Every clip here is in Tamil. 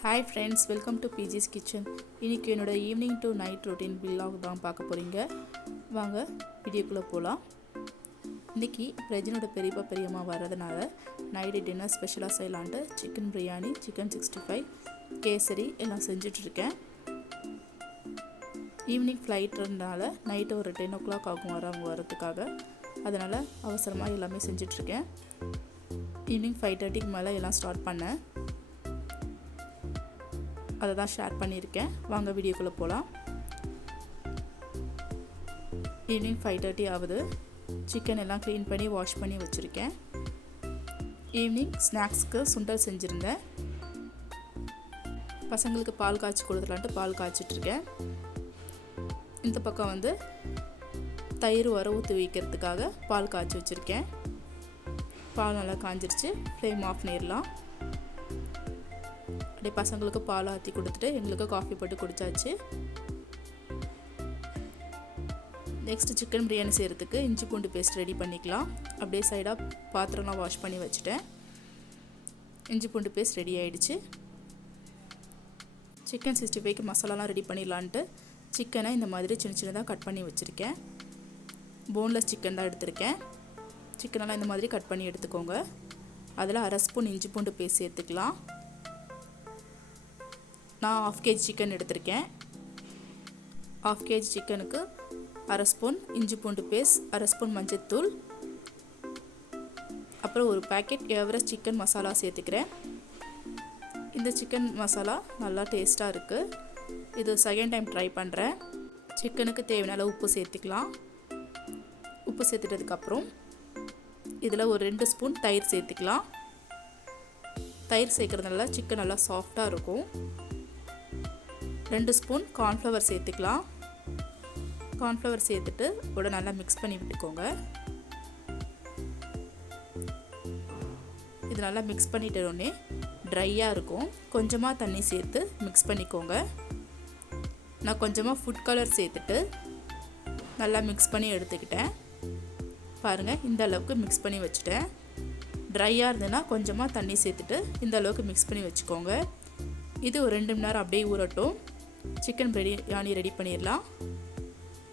Hi friends, welcome to பிஜிஸ் kitchen. இன்றைக்கி என்னோடய ஈவினிங் டு நைட் ரொட்டீன் வில்லாக் தான் பார்க்க போகிறீங்க. வாங்க வீடியோக்குள்ளே போகலாம். இன்றைக்கி பிரஜினோட பெரியப்பா பெரியம்மா வர்றதுனால நைட்டு டின்னர் ஸ்பெஷலாக செய்யலான்ட்டு சிக்கன் பிரியாணி, சிக்கன் 65, கேசரி எல்லாம் செஞ்சிட்ருக்கேன். ஈவினிங் ஃப்ளைட்றதுனால நைட்டு ஒரு 10 o'clock ஆகும் அவங்க வர்றதுக்காக. அதனால் அவசரமாக எல்லாமே செஞ்சிட்ருக்கேன். ஈவினிங் 5:30க்கு மேலே எல்லாம் ஸ்டார்ட் பண்ணேன். அதை தான் ஷேர் பண்ணியிருக்கேன். வாங்க வீடியோக்குள்ளே போகலாம். ஈவினிங் 5:30 ஆகுது. சிக்கன் எல்லாம் க்ளீன் பண்ணி வாஷ் பண்ணி வச்சுருக்கேன். ஈவினிங் ஸ்நாக்ஸ்க்கு சுண்டல் செஞ்சுருந்தேன். பசங்களுக்கு பால் காய்ச்சி கொடுத்துலான்ட்டு பால் காய்ச்சிட்ருக்கேன். இந்த பக்கம் வந்து தயிர் வர ஊற்றி வைக்கிறதுக்காக பால் காய்ச்சி வச்சுருக்கேன். பால் நல்லா காய்ஞ்சிருச்சு. ஃப்ளேம் ஆஃப் பண்ணிடலாம். அப்படியே பசங்களுக்கு பால் ஆற்றி கொடுத்துட்டு எங்களுக்கு காஃபி போட்டு குடித்தாச்சு. நெக்ஸ்ட்டு சிக்கன் பிரியாணி செய்கிறதுக்கு இஞ்சி பூண்டு பேஸ்ட் ரெடி பண்ணிக்கலாம். அப்படியே சைடாக பாத்திரம்லாம் வாஷ் பண்ணி வச்சுட்டேன். இஞ்சி பூண்டு பேஸ்ட் ரெடி ஆகிடுச்சு. சிக்கன் 65க்கு மசாலாலாம் ரெடி பண்ணிடலான்ட்டு சிக்கனை இந்த மாதிரி சின்ன சின்னதாக கட் பண்ணி வச்சுருக்கேன். போன்லெஸ் சிக்கன் தான் எடுத்திருக்கேன். சிக்கனெல்லாம் இந்த மாதிரி கட் பண்ணி எடுத்துக்கோங்க. அதில் 1/2 ஸ்பூன் இஞ்சி பூண்டு பேஸ்ட் சேர்த்துக்கலாம். நான் 1/2 kg சிக்கன் எடுத்திருக்கேன். 1/2 kg சிக்கனுக்கு 1/2 ஸ்பூன் இஞ்சி பூண்டு பேஸ்ட், 1/2 ஸ்பூன் மஞ்சள்தூள், அப்புறம் ஒரு பேக்கெட் எவரெஸ்ட் சிக்கன் மசாலா சேர்த்துக்கிறேன். இந்த சிக்கன் மசாலா நல்லா டேஸ்ட்டாக இருக்குது. இது செகண்ட் டைம் ட்ரை பண்ணுறேன். சிக்கனுக்கு தேவையான உப்பு சேர்த்துக்கலாம். உப்பு சேர்த்துட்டதுக்கப்புறம் இதில் ஒரு 2 ஸ்பூன் தயிர் சேர்த்துக்கலாம். தயிர் சேர்க்குறதுனால சிக்கன் நல்லா சாஃப்டாக இருக்கும். 2 ஸ்பூன் கார்ன்ஃப்ளவர் சேர்த்துக்கலாம். கார்ன்ஃப்ளவர் சேர்த்துட்டு கூட நல்லா மிக்ஸ் பண்ணி விட்டுக்கோங்க. இது நல்லா மிக்ஸ் பண்ணிட்டோடனே ட்ரையாக இருக்கும். கொஞ்சமாக தண்ணி சேர்த்து மிக்ஸ் பண்ணிக்கோங்க. நான் கொஞ்சமாக ஃபுட் கலர் சேர்த்துட்டு நல்லா மிக்ஸ் பண்ணி எடுத்துக்கிட்டேன். பாருங்கள், இந்த அளவுக்கு மிக்ஸ் பண்ணி வச்சுட்டேன். ட்ரையாக இருந்ததுன்னா கொஞ்சமாக தண்ணி சேர்த்துட்டு இந்த அளவுக்கு மிக்ஸ் பண்ணி வச்சுக்கோங்க. இது ஒரு 2 மணி நேரம் அப்படியே ஊறட்டும். சிக்கன் பிரியாணி ரெடி பண்ணிடலாம்.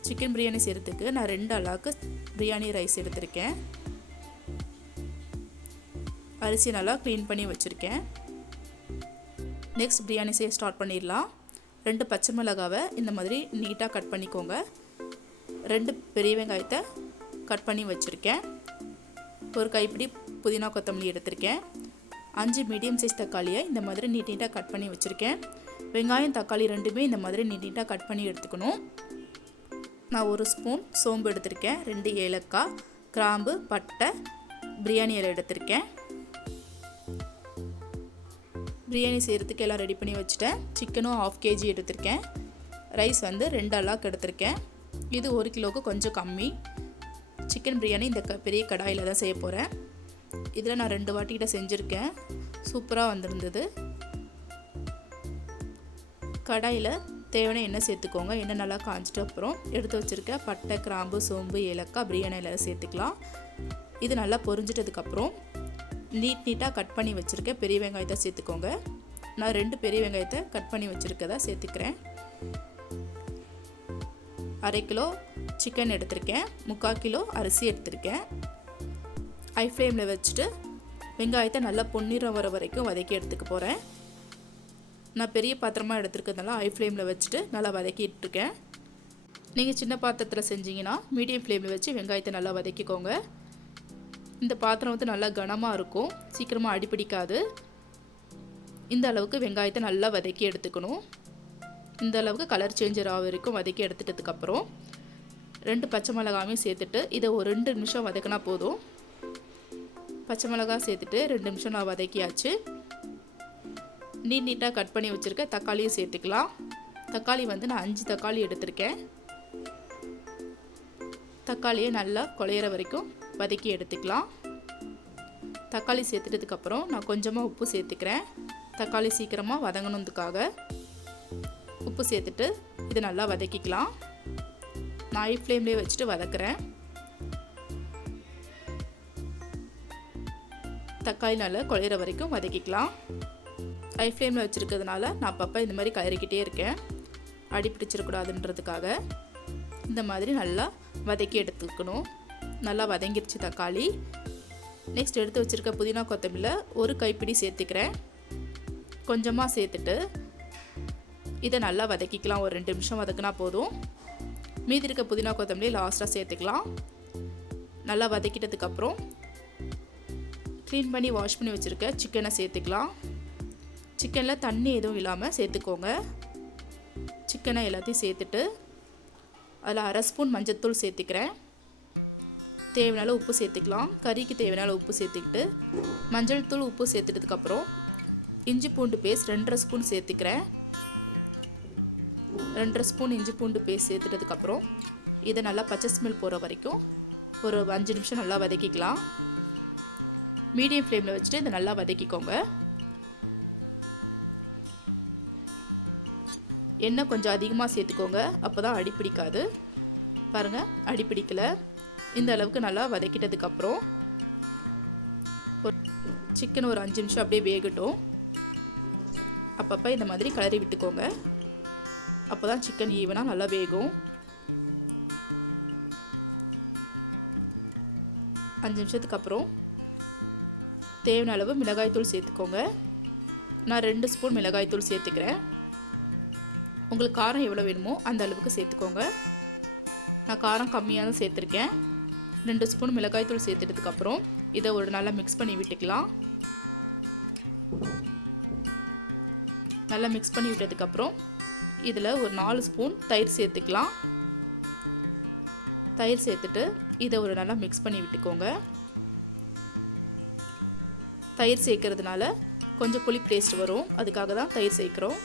சிக்கன் பிரியாணி செய்கிறதுக்கு நான் 2 அளவுக்கு பிரியாணி ரைஸ் எடுத்திருக்கேன். அரிசி நல்லா க்ளீன் பண்ணி வச்சுருக்கேன். நெக்ஸ்ட் பிரியாணி செய்ய ஸ்டார்ட் பண்ணிடலாம். 2 பச்சை மிளகாவை இந்த மாதிரி நீட்டாக கட் பண்ணிக்கோங்க. 2 பெரிய வெங்காயத்தை கட் பண்ணி வச்சுருக்கேன். ஒரு கைப்பிடி புதினா கொத்தமல்லி எடுத்திருக்கேன். 5 மீடியம் சைஸ் தக்காளியை இந்த மாதிரி நீட்டாக கட் பண்ணி வச்சுருக்கேன். வெங்காயம் தக்காளி ரெண்டுமே இந்த மாதிரி நீட்டாக கட் பண்ணி எடுத்துக்கணும். நான் 1 ஸ்பூன் சோம்பு எடுத்திருக்கேன். 2 ஏலக்காய், கிராம்பு, பட்டை, பிரியாணி இலை எடுத்திருக்கேன். பிரியாணி செய்கிறதுக்கு எல்லாம் ரெடி பண்ணி வச்சுட்டேன். சிக்கனும் 1/2 kg எடுத்திருக்கேன். ரைஸ் வந்து 2 அளவுக்கு எடுத்திருக்கேன். இது 1 கிலோவுக்கு கொஞ்சம் கம்மி. சிக்கன் பிரியாணி இந்த பெரிய கடாயில் தான் செய்ய போகிறேன். இதில் நான் 2 வாட்டிக்கிட்ட செஞ்சுருக்கேன். சூப்பராக வந்திருந்தது. கடாயில் தேவையான எண்ணெய் சேர்த்துக்கோங்க. எண்ணெய் நல்லா காய்ஞ்சிட்டு அப்புறம் எடுத்து வச்சுருக்க பட்டை, கிராம்பு, சோம்பு, ஏலக்காய், பிரியாணி இலை சேர்த்துக்கலாம். இது நல்லா பொரிஞ்சிட்டதுக்கப்புறம் நீட்டாக கட் பண்ணி வச்சுருக்க பெரிய வெங்காயத்தை சேர்த்துக்கோங்க. நான் 2 பெரிய வெங்காயத்தை கட் பண்ணி வச்சுருக்கதா சேர்த்துக்கிறேன். 1/2 கிலோ சிக்கன் எடுத்திருக்கேன். 3/4 கிலோ அரிசி எடுத்திருக்கேன். ஹை ஃப்ளேமில் வச்சுட்டு வெங்காயத்தை நல்லா பொன்னிறம் வர வரைக்கும் வதக்கி எடுத்துக்க போகிறேன். நான் பெரிய பாத்திரமாக எடுத்துருக்கிறதுனால ஹை ஃப்ளேமில் வச்சுட்டு நல்லா வதக்கிட்டுருக்கேன். நீங்கள் சின்ன பாத்திரத்தில் செஞ்சிங்கன்னா மீடியம் ஃப்ளேமில் வச்சு வெங்காயத்தை நல்லா வதக்கிக்கோங்க. இந்த பாத்திரம் வந்து நல்லா கனமாக இருக்கும், சீக்கிரமாக அடிப்பிடிக்காது. இந்த அளவுக்கு வெங்காயத்தை நல்லா வதக்கி எடுத்துக்கணும். இந்த அளவுக்கு கலர் சேஞ்சர் ஆக வரைக்கும் வதக்கி எடுத்துட்டதுக்கப்புறம் 2 பச்சை மிளகாயும் சேர்த்துட்டு இதை ஒரு 2 நிமிஷம் வதக்கினா போதும். பச்சை மிளகாய் சேர்த்துட்டு 2 நிமிஷம் நான் வதக்கியாச்சு. நீட்டாக கட் பண்ணி வச்சுருக்க தக்காளியும் சேர்த்துக்கலாம். தக்காளி வந்து நான் 5 தக்காளி எடுத்திருக்கேன். தக்காளியை நல்லா குழையிற வரைக்கும் வதக்கி எடுத்துக்கலாம். தக்காளி சேர்த்துட்டதுக்கப்புறம் நான் கொஞ்சமாக உப்பு சேர்த்துக்கிறேன். தக்காளி சீக்கிரமாக வதங்கணுன்றதுக்காக உப்பு சேர்த்துட்டு இது நல்லா வதக்கிக்கலாம். நான் ஹை ஃப்ளேம்லேயே வச்சுட்டு வதக்குறேன். தக்காளி நல்லா குழையிற வரைக்கும் வதக்கிக்கலாம். ஹை ஃப்ளேமில் வச்சுருக்கிறதுனால நான் அப்பப்போ இந்த மாதிரி கிளறிக்கிட்டே இருக்கேன், அடி பிடிச்சிடக்கூடாதுன்றதுக்காக. இந்த மாதிரி நல்லா வதக்கி எடுத்துக்கணும். நல்லா வதங்கிருச்சு தக்காளி. நெக்ஸ்ட் எடுத்து வச்சுருக்க புதினா கொத்தமல்லியில் ஒரு கைப்பிடி சேர்த்துக்கிறேன். கொஞ்சமாக சேர்த்துட்டு இதை நல்லா வதக்கிக்கலாம். ஒரு 2 நிமிஷம் வதக்கினா போதும். மீதி இருக்க புதினா கொத்தமல்லி லாஸ்ட்டாக சேர்த்துக்கலாம். நல்லா வதக்கிட்டதுக்கப்புறம் க்ளீன் பண்ணி வாஷ் பண்ணி வச்சுருக்க சிக்கனை சேர்த்துக்கலாம். சிக்கனில் தண்ணி எதுவும் இல்லாமல் சேர்த்துக்கோங்க. சிக்கனை எல்லாத்தையும் சேர்த்துட்டு அதில் 1/2 ஸ்பூன் மஞ்சள்தூள் சேர்த்துக்கிறேன். தேவையான உப்பு சேர்த்துக்கலாம். கறிக்கு தேவையான உப்பு சேர்த்துக்கிட்டு மஞ்சள் தூள் உப்பு சேர்த்துட்டதுக்கப்புறம் இஞ்சி பூண்டு பேஸ்ட் 2.5 ஸ்பூன் சேர்த்துக்கிறேன். 2.5 ஸ்பூன் இஞ்சி பூண்டு பேஸ்ட் சேர்த்துட்டதுக்கப்புறம் இதை நல்லா பச்சை ஸ்மெல் போகிற வரைக்கும் ஒரு 5 நிமிஷம் நல்லா வதக்கிக்கலாம். மீடியம் ஃப்ளேமில் வச்சுட்டு இதை நல்லா வதக்கிக்கோங்க. எண்ணெய் கொஞ்சம் அதிகமாக சேர்த்துக்கோங்க, அப்போ தான் அடி பிடிக்காது. பாருங்கள், அடி பிடிக்கலை. இந்த அளவுக்கு நல்லா வதக்கிட்டதுக்கப்புறம் சிக்கன் ஒரு 5 நிமிஷம் அப்படியே வேகட்டும். அப்பப்போ இந்த மாதிரி கிளறி விட்டுக்கோங்க, அப்போ தான் சிக்கன் ஈவனாக நல்லா வேகும். 5 நிமிஷத்துக்கு அப்புறம் தேவையான அளவு மிளகாய்த்தூள் சேர்த்துக்கோங்க. நான் 2 ஸ்பூன் மிளகாய்த்தூள் சேர்த்துக்கிறேன். உங்களுக்கு காரம் எவ்வளோ வேணுமோ அந்த அளவுக்கு சேர்த்துக்கோங்க. நான் காரம் கம்மியாக தான் சேர்த்துருக்கேன். 2 ஸ்பூன் மிளகாய்த்தூள் சேர்த்துட்டதுக்கப்புறம் இதை ஒரு நல்லா மிக்ஸ் பண்ணி விட்டுக்கலாம். நல்லா மிக்ஸ் பண்ணி விட்டதுக்கப்புறம் இதில் ஒரு 4 ஸ்பூன் தயிர் சேர்த்துக்கலாம். தயிர் சேர்த்துட்டு இதை ஒரு நல்லா மிக்ஸ் பண்ணி விட்டுக்கோங்க. தயிர் சேர்க்கறதுனால கொஞ்சம் புளிப்பு டேஸ்ட் வரும், அதுக்காக தான் தயிர் சேர்க்குறோம்.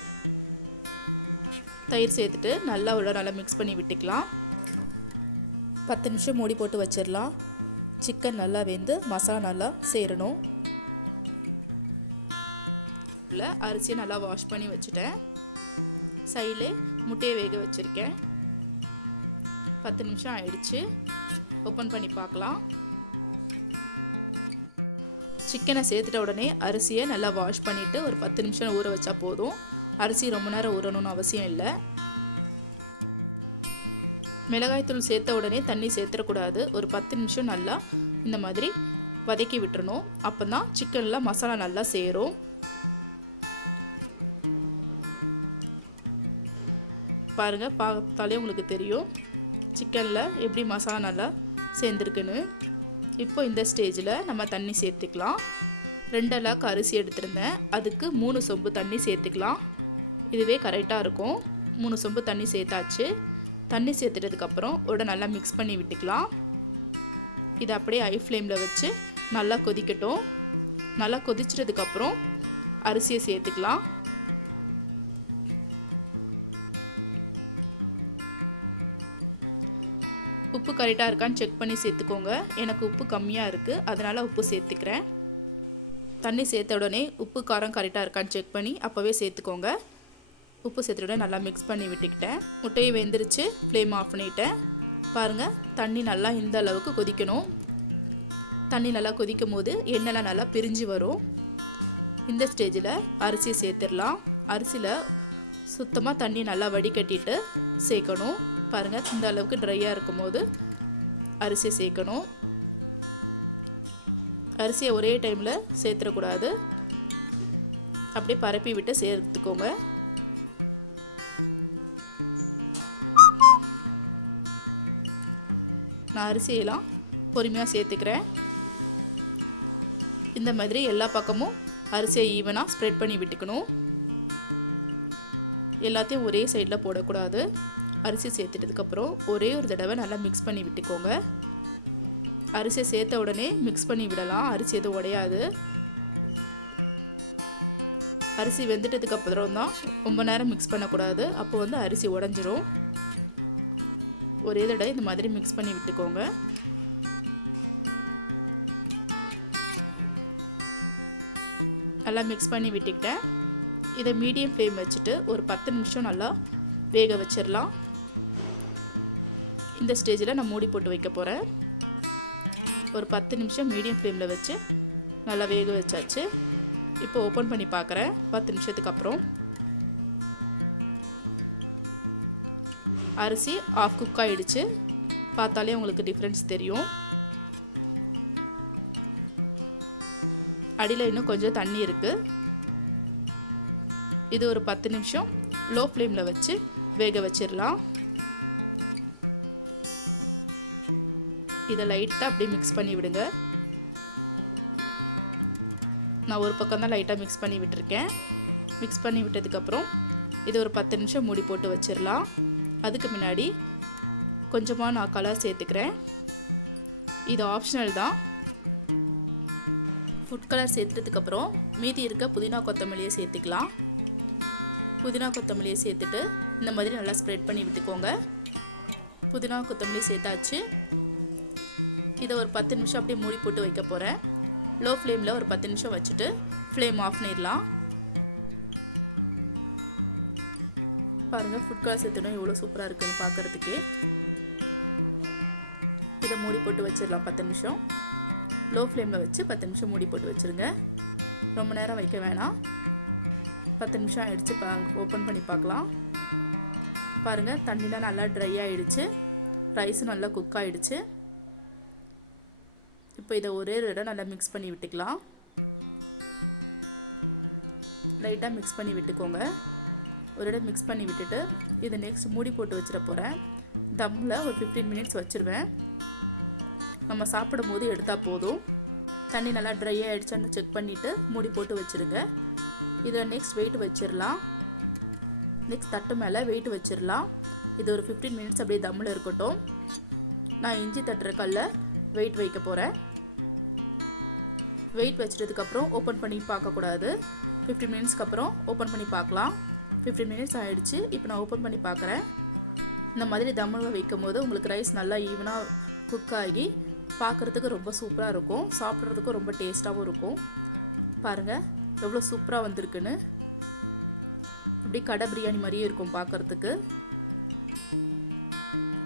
தயிர் சேர்த்துட்டு நல்லா மிக்ஸ் பண்ணி விட்டுக்கலாம். 10 நிமிஷம் மூடி போட்டு வச்சிடலாம். சிக்கன் நல்லா வெந்து மசாலா நல்லா சேரணும். அரிசியை நல்லா வாஷ் பண்ணி வச்சுட்டேன். சைடில் முட்டையை வேக வச்சுருக்கேன். 10 நிமிஷம் ஆயிடுச்சு. ஓப்பன் பண்ணி பார்க்கலாம். சிக்கனை சேர்த்துட்ட உடனே அரிசியை நல்லா வாஷ் பண்ணிவிட்டு ஒரு 10 நிமிஷம் ஊற வச்சா போதும். அரிசி ரொம்ப நேரம் ஊறணும்னு அவசியம் இல்லை. மிளகாய்த்தூள் சேர்த்த உடனே தண்ணி சேர்த்துடக்கூடாது. ஒரு 10 நிமிஷம் நல்லா இந்த மாதிரி வதக்கி விட்டுறணும். அப்போ தான் சிக்கனில் மசாலா நல்லா சேரும். பாருங்கள், பார்த்தாலே உங்களுக்கு தெரியும் சிக்கனில் எப்படி மசாலா நல்லா சேர்ந்துருக்குன்னு. இப்போ இந்த ஸ்டேஜில் நம்ம தண்ணி சேர்த்துக்கலாம். 2 அலாக்கு அரிசி எடுத்திருந்தேன், அதுக்கு 3 சொம்பு தண்ணி சேர்த்துக்கலாம். இதுவே கரெக்டாக இருக்கும். 3 சொம்பு தண்ணி சேர்த்தாச்சு. தண்ணி சேர்த்துட்டதுக்கப்புறம் நல்லா மிக்ஸ் பண்ணி விட்டுக்கலாம். இதை அப்படியே ஹை ஃப்ளேமில் வச்சு நல்லா கொதிக்கட்டும். நல்லா கொதிச்சதுக்கப்புறம் அரிசியை சேர்த்துக்கலாம். உப்பு கரெக்டாக இருக்கான்னு செக் பண்ணி சேர்த்துக்கோங்க. எனக்கு உப்பு கம்மியாக இருக்குது, அதனால் உப்பு சேர்த்துக்கிறேன். தண்ணி சேர்த்த உடனே உப்பு காரம் கரெக்டாக இருக்கான்னு செக் பண்ணி அப்போவே சேர்த்துக்கோங்க. உப்பு சேர்த்த உடனே நல்லா மிக்ஸ் பண்ணி விட்டுக்கிட்டேன். முட்டையை வெந்துருச்சு. ஃப்ளேம் ஆஃப் பண்ணிட்டேன். பாருங்கள், தண்ணி நல்லா இந்த அளவுக்கு கொதிக்கணும். தண்ணி நல்லா கொதிக்கும் போது எண்ணெய்லாம் நல்லா பிரிஞ்சு வரும். இந்த ஸ்டேஜில் அரிசியை சேர்த்துடலாம். அரிசியில் சுத்தமாக தண்ணி நல்லா வடிகட்டிட்டு சேர்க்கணும். பாருங்கள், இந்த அளவுக்கு ட்ரையாக இருக்கும் போது அரிசியை சேர்க்கணும். அரிசியை ஒரே டைமில் சேர்த்துடக்கூடாது, அப்படியே பரப்பி விட்டு சேர்த்துக்கோங்க. நான் அரிசியெல்லாம் பொறுமையாக சேர்த்துக்கிறேன். இந்த மாதிரி எல்லா பக்கமும் அரிசியை ஈவனாக ஸ்ப்ரெட் பண்ணி விட்டுக்கணும். எல்லாத்தையும் ஒரே சைடில் போடக்கூடாது. அரிசி சேர்த்துட்டதுக்கப்புறம் ஒரே ஒரு தடவை நல்லா மிக்ஸ் பண்ணி விட்டுக்கோங்க. அரிசியை சேர்த்த உடனே மிக்ஸ் பண்ணி விடலாம், அரிசி எதுவும் உடையாது. அரிசி வெந்துட்டதுக்கப்புறம் தான் ரொம்ப நேரம் மிக்ஸ் பண்ணக்கூடாது, அப்போ அரிசி உடஞ்சிரும். ஒரே தடவை இந்த மாதிரி மிக்ஸ் பண்ணி விட்டுக்கோங்க. நல்லா மிக்ஸ் பண்ணி விட்டுக்கிட்டேன். இதை மீடியம் ஃப்ளேம் வச்சுட்டு ஒரு 10 நிமிஷம் நல்லா வேக வச்சிடலாம். இந்த ஸ்டேஜில் நான் மூடி போட்டு வைக்க போகிறேன். ஒரு 10 நிமிஷம் மீடியம் ஃப்ளேமில் வச்சு நல்லா வேக வச்சாச்சு. இப்போ ஓப்பன் பண்ணி பார்க்குறேன் 10 நிமிஷத்துக்கு அப்புறம். அரிசி ஆஃப் குக் ஆகிடுச்சு. பார்த்தாலே உங்களுக்கு டிஃப்ரென்ஸ் தெரியும். அடியில் இன்னும் கொஞ்சம் தண்ணி இருக்குது. இது ஒரு 10 நிமிஷம் லோ ஃப்ளேமில் வச்சு வேக வச்சிடலாம். இதை லைட்டாக அப்படியே மிக்ஸ் பண்ணி விடுங்க. நான் ஒரு பக்கம் தான் லைட்டாக மிக்ஸ் பண்ணி விட்டுருக்கேன். மிக்ஸ் பண்ணி விட்டதுக்கப்புறம் இது ஒரு 10 நிமிஷம் மூடி போட்டு வச்சிடலாம். அதுக்கு முன்னாடி கொஞ்சமாக நான் கலர் சேர்த்துக்கிறேன். இது ஆப்ஷனல் தான். ஃபுட் கலர் சேர்த்துட்டதுக்கப்புறம் மீதி இருக்க புதினா கொத்தமல்லியை சேர்த்துக்கலாம். புதினா கொத்தமல்லியை சேர்த்துட்டு இந்த மாதிரி நல்லா ஸ்ப்ரெட் பண்ணி விட்டுக்கோங்க. புதினா கொத்தமல்லி சேர்த்தாச்சு. இதை ஒரு 10 நிமிஷம் அப்படியே மூடி போட்டு வைக்க போகிறேன். லோ ஃப்ளேமில் ஒரு 10 நிமிஷம் வச்சுட்டு ஃப்ளேம் ஆஃப் பண்ணிடலாம். பாருங்கள், ஃபுட் கலர் சேர்த்துனா எவ்வளோ சூப்பராக இருக்குன்னு பார்க்குறதுக்கே. இதை மூடி போட்டு வச்சிடலாம் 10 நிமிஷம். லோ ஃப்ளேமில் வச்சு 10 நிமிஷம் மூடி போட்டு வச்சுருங்க. ரொம்ப நேரம் வைக்க வேணாம். 10 நிமிஷம் ஆகிடுச்சு. ஓப்பன் பண்ணி பார்க்கலாம். பாருங்கள், தண்ணிலாம் நல்லா ட்ரை ஆகிடுச்சு. ரைஸும் நல்லா குக் ஆகிடுச்சு. இப்போ இதை ஒரே இடம் நல்லா மிக்ஸ் பண்ணி விட்டுக்கலாம். லைட்டாக மிக்ஸ் பண்ணி விட்டுக்கோங்க. ஒரு இடம் மிக்ஸ் பண்ணி விட்டுட்டு இதை நெக்ஸ்ட் மூடி போட்டு வச்சிட போகிறேன். தம்மில் ஒரு 15 மினிட்ஸ் வச்சுருவேன். நம்ம சாப்பிடும் போது எடுத்தால் போதும். தண்ணி நல்லா ட்ரை ஆகிடுச்சான்னு செக் பண்ணிவிட்டு மூடி போட்டு வச்சுருங்க. இதில் நெக்ஸ்ட் வெயிட் வச்சிடலாம். நெக்ஸ்ட் தட்டு மேலே வெயிட் வச்சிடலாம். இது ஒரு 15 மினிட்ஸ் அப்படியே தம்மில் இருக்கட்டும். நான் இஞ்சி தட்டுற கல்ல வெயிட் வைக்க போகிறேன். வெயிட் வச்சிட்டதுக்கப்புறம் ஓப்பன் பண்ணி பார்க்கக்கூடாது. 15 மினிட்ஸ்க்கு அப்புறம் ஓப்பன் பண்ணி பார்க்கலாம். 15 மினிட்ஸ் ஆகிடுச்சு. இப்போ நான் ஓப்பன் பண்ணி பார்க்குறேன். இந்த மாதிரி தம்மில் வைக்கும் போது உங்களுக்கு ரைஸ் நல்லா ஈவனாக குக் ஆகி பார்க்குறதுக்கு ரொம்ப சூப்பராக இருக்கும். சாப்பிட்றதுக்கும் ரொம்ப டேஸ்ட்டாகவும் இருக்கும். பாருங்கள் எவ்வளோ சூப்பராக வந்திருக்குன்னு. அப்படி கடை பிரியாணி மாதிரியே இருக்கும் பார்க்குறதுக்கு.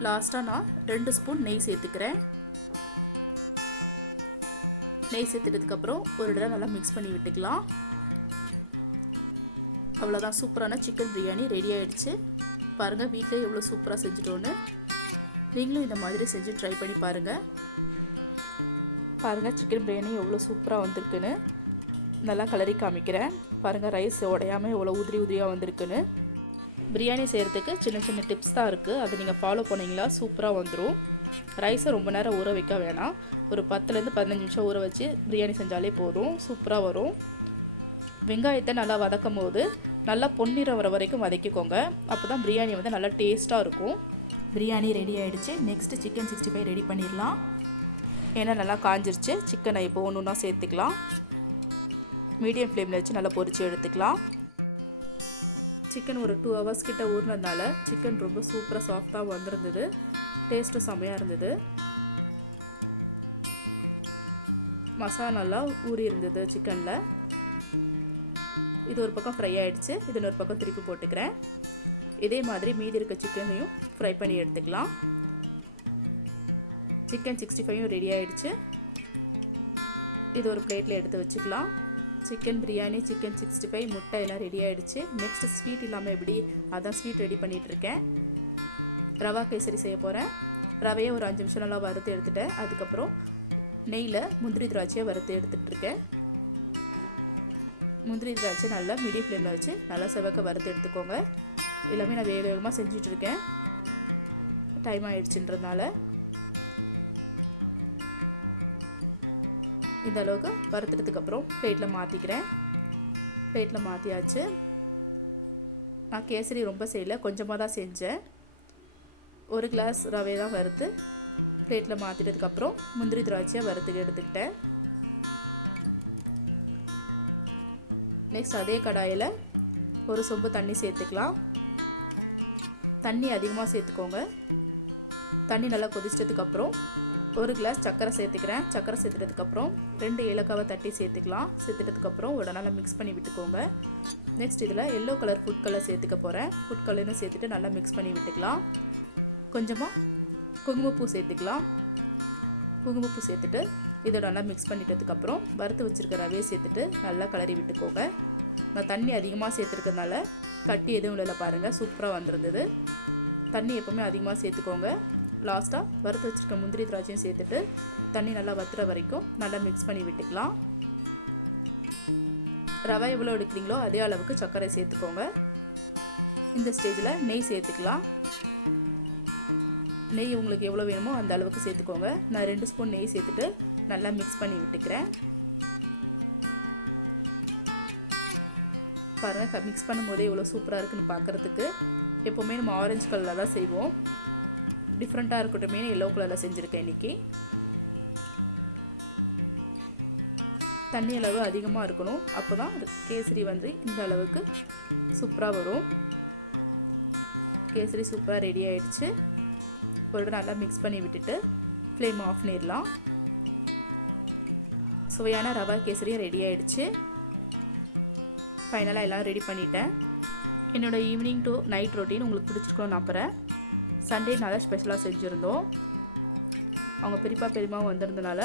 லாஸ்ட்டாக நான் 2 ஸ்பூன் நெய் சேர்த்துக்கிறேன். நெய் சேர்த்துட்டதுக்கப்புறம் ஒரு தடவை நல்லா மிக்ஸ் பண்ணி விட்டுக்கலாம். அவ்வளோதான், சூப்பரான சிக்கன் பிரியாணி ரெடி ஆகிடுச்சு. பாருங்கள், வீட்டில் எவ்வளோ சூப்பராக செஞ்சுட்டோன்னு. நீங்களும் இந்த மாதிரி செஞ்சு ட்ரை பண்ணி பாருங்கள். பாருங்கள், சிக்கன் பிரியாணி எவ்வளோ சூப்பராக வந்திருக்குன்னு. நல்லா கலரி காமிக்கிறேன். பாருங்கள், ரைஸ் உடையாமல் எவ்வளோ உதிரி உதிரியாக வந்திருக்குன்னு. பிரியாணி செய்கிறதுக்கு சின்ன சின்ன டிப்ஸ் தான் இருக்குது. அதை நீங்கள் ஃபாலோ பண்ணிங்களா சூப்பராக வந்துடும். ரைஸை ரொம்ப நேரம் ஊற வைக்க வேணாம். ஒரு 10லேருந்து 15 நிமிஷம் ஊற வச்சு பிரியாணி செஞ்சாலே போதும், சூப்பராக வரும். வெங்காயத்தை நல்லா வதக்கும் போது நல்லா பொன்னிறம் வர வரைக்கும் வதக்கிக்கோங்க. அப்போ தான் பிரியாணி வந்து நல்லா டேஸ்ட்டாக இருக்கும். பிரியாணி ரெடி ஆகிடுச்சு. நெக்ஸ்ட்டு சிக்கன் 65 ரெடி பண்ணிடலாம். ஏன்னா நல்லா காஞ்சிருச்சு. சிக்கனை இப்போ ஒன்று ஒன்றா சேர்த்துக்கலாம். மீடியம் ஃப்ளேமில் வச்சு நல்லா பொரித்து எடுத்துக்கலாம். சிக்கன் ஒரு 2 ஹவர்ஸ் கிட்ட ஊறினதுனால சிக்கன் ரொம்ப சூப்பராக சாஃப்டாக வந்திருந்தது. டேஸ்ட்டும் செம்மையாக இருந்தது. மசாலா நல்லா ஊறி இருந்தது சிக்கனில். இது ஒரு பக்கம் ஃப்ரை ஆகிடுச்சு. இது இன்னொரு பக்கம் திருப்பி போட்டுக்கிறேன். இதே மாதிரி மீதி இருக்க சிக்கனையும் ஃப்ரை பண்ணி எடுத்துக்கலாம். சிக்கன் 65 ரெடி ஆகிடுச்சு. இது ஒரு பிளேட்டில் எடுத்து வச்சுக்கலாம். சிக்கன் பிரியாணி, சிக்கன் 65, முட்டை எல்லாம் ரெடி ஆகிடுச்சு. நெக்ஸ்ட் ஸ்வீட் இல்லாமல் எப்படி, அதான் ஸ்வீட் ரெடி பண்ணிகிட்ருக்கேன். ரவா கேசரி செய்ய போகிறேன். ரவையை ஒரு 5 நிமிஷம் நல்லா வறுத்து எடுத்துட்டேன். அதுக்கப்புறம் நெய்யில் முந்திரி திராட்சையை வறுத்து எடுத்துகிட்ருக்கேன். முந்திரி திராட்சை நல்லா மீடியம் ஃப்ளேமில் வச்சு நல்லா செவக்க வறுத்து எடுத்துக்கோங்க. எல்லாமே நான் வேக வேகமாக செஞ்சிட்ருக்கேன், டைம் ஆகிடுச்சுன்றதுனால. இந்த அளவுக்கு வறுத்துட்டதுக்கப்புறம் பிளேட்டில் மாற்றிக்கிறேன். பிளேட்டில் மாற்றியாச்சு. நான் கேசரி ரொம்ப செய்யலை, கொஞ்சமாக தான் செஞ்சேன். 1 கிளாஸ் ரவை தான் வறுத்து பிளேட்டில் மாற்றிட்டதுக்கப்புறம் முந்திரி திராட்சையை வறுத்து எடுத்துக்கிட்டேன். நெக்ஸ்ட் அதே கடாயில் ஒரு சொம்பு தண்ணி சேர்த்துக்கலாம். தண்ணி அதிகமாக சேர்த்துக்கோங்க. தண்ணி நல்லா கொதிச்சதுக்கப்புறம் 1 கிளாஸ் சர்க்கரை சேர்த்துக்கிறேன். சர்க்கரை சேர்த்துட்டதுக்கப்புறம் 2 ஏலக்காவை தட்டி சேர்த்துக்கலாம். சேர்த்துட்டதுக்கப்புறம் ஒரு நல்லா மிக்ஸ் பண்ணி விட்டுக்கோங்க. நெக்ஸ்ட் இதில் எல்லோ கலர் ஃபுட் கலர் சேர்த்துக்க போகிறேன். ஃபுட் கலரும் சேர்த்துட்டு நல்லா மிக்ஸ் பண்ணி விட்டுக்கலாம். கொஞ்சமாக குங்குமப்பூ சேர்த்துக்கலாம். குங்குமப்பூ சேர்த்துட்டு இதோட நல்லா மிக்ஸ் பண்ணிட்டதுக்கப்புறம் வறுத்து வச்சுருக்க ரவையை சேர்த்துட்டு நல்லா கிளறி விட்டுக்கோங்க. நான் தண்ணி அதிகமாக சேர்த்துருக்கறதுனால கட்டி எதுவும் இல்லை பாருங்கள், சூப்பராக வந்திருந்தது. தண்ணி எப்போவுமே அதிகமாக சேர்த்துக்கோங்க. லாஸ்ட்டாக வறுத்து வச்சுருக்க முந்திரி திராட்சையும் சேர்த்துட்டு தண்ணி நல்லா வற்றுற வரைக்கும் நல்லா மிக்ஸ் பண்ணி விட்டுக்கலாம். ரவை எவ்வளோ எடுக்கிறீங்களோ அதே அளவுக்கு சர்க்கரை சேர்த்துக்கோங்க. இந்த ஸ்டேஜில் நெய் சேர்த்துக்கலாம். நெய் உங்களுக்கு எவ்வளோ வேணுமோ அந்த அளவுக்கு சேர்த்துக்கோங்க. நான் 2 ஸ்பூன் நெய் சேர்த்துட்டு நல்லா மிக்ஸ் பண்ணி விட்டுக்கிறேன். பாருங்கள், மிக்ஸ் பண்ணும்போதே எவ்வளோ சூப்பராக இருக்குன்னு பார்க்குறதுக்கு. எப்போவுமே நம்ம ஆரஞ்சு கலரில் தான் செய்வோம், டிஃப்ரெண்ட்டாக இருக்கட்டுமே எல்லோ கலரில் செஞ்சுருக்கேன் இன்றைக்கி. தண்ணி அளவு அதிகமாக இருக்கணும், அப்போ தான் கேசரி வந்து இந்த அளவுக்கு சூப்பராக வரும். கேசரி சூப்பராக ரெடி ஆகிடுச்சு. ஒரு நல்லா மிக்ஸ் பண்ணி விட்டுட்டு ஃப்ளேம் ஆஃப் பண்ணிடலாம். சுவையான ரவா கேசரி ரெடி ஆகிடுச்சு. ஃபைனலாக எல்லாம் ரெடி பண்ணிட்டேன். என்னோடய ஈவினிங் டு நைட் ரொட்டீன் உங்களுக்கு பிடிச்சிருக்கோன்னு நம்புகிறேன். சண்டே நல்லா ஸ்பெஷலாக செஞ்சுருந்தோம். அவங்க பெரியப்பா பெரியம்மாவும் வந்திருந்தனால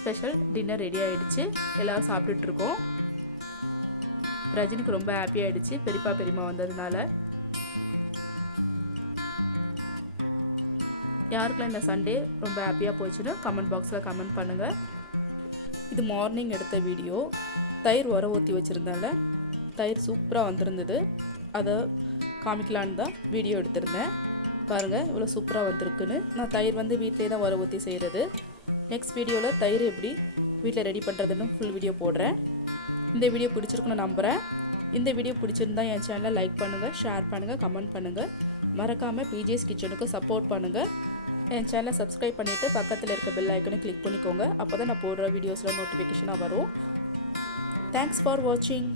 ஸ்பெஷல் டின்னர் ரெடி ஆகிடுச்சு. எல்லோரும் சாப்பிட்டுட்ருக்கோம். ரஜினிக்கு ரொம்ப ஹாப்பி ஆகிடுச்சு பெரியப்பா பெரியம்மா வந்ததுனால. யாருக்கெல்லாம் இந்த சண்டே ரொம்ப ஹாப்பியாக போச்சுன்னு கமெண்ட் பாக்ஸில் கமெண்ட் பண்ணுங்கள். இது மார்னிங் எடுத்த வீடியோ. தயிர் உர ஊற்றி வச்சுருந்தால தயிர் சூப்பராக வந்திருந்தது, அதை காமிக்கலான்னு தான் வீடியோ எடுத்திருந்தேன். பாருங்கள் இவ்வளோ சூப்பராக வந்திருக்குன்னு. நான் தயிர் வந்து வீட்டிலே தான் உர ஊற்றி செய்கிறது. நெக்ஸ்ட் வீடியோவில் தயிர் எப்படி வீட்டில் ரெடி பண்ணுறதுன்னு ஃபுல் வீடியோ போடுறேன். இந்த வீடியோ பிடிச்சிருக்குன்னு நம்புகிறேன். இந்த வீடியோ பிடிச்சிருந்தா என் சேனலை லைக் பண்ணுங்கள், ஷேர் பண்ணுங்கள், கமெண்ட் பண்ணுங்கள். மறக்காமல் பிஜேஸ் கிச்சனுக்கு சப்போர்ட் பண்ணுங்கள். என் சேனலை சப்ஸ்கிரைப் பண்ணிவிட்டு பக்கத்தில் இருக்க பெல் ஐக்கனை கிளிக் பண்ணிக்கோங்க. அப்போ தான் நான் போடுற வீடியோஸில் நோட்டிஃபிகேஷனாக வரும். தேங்க்ஸ் ஃபார் வாட்சிங்.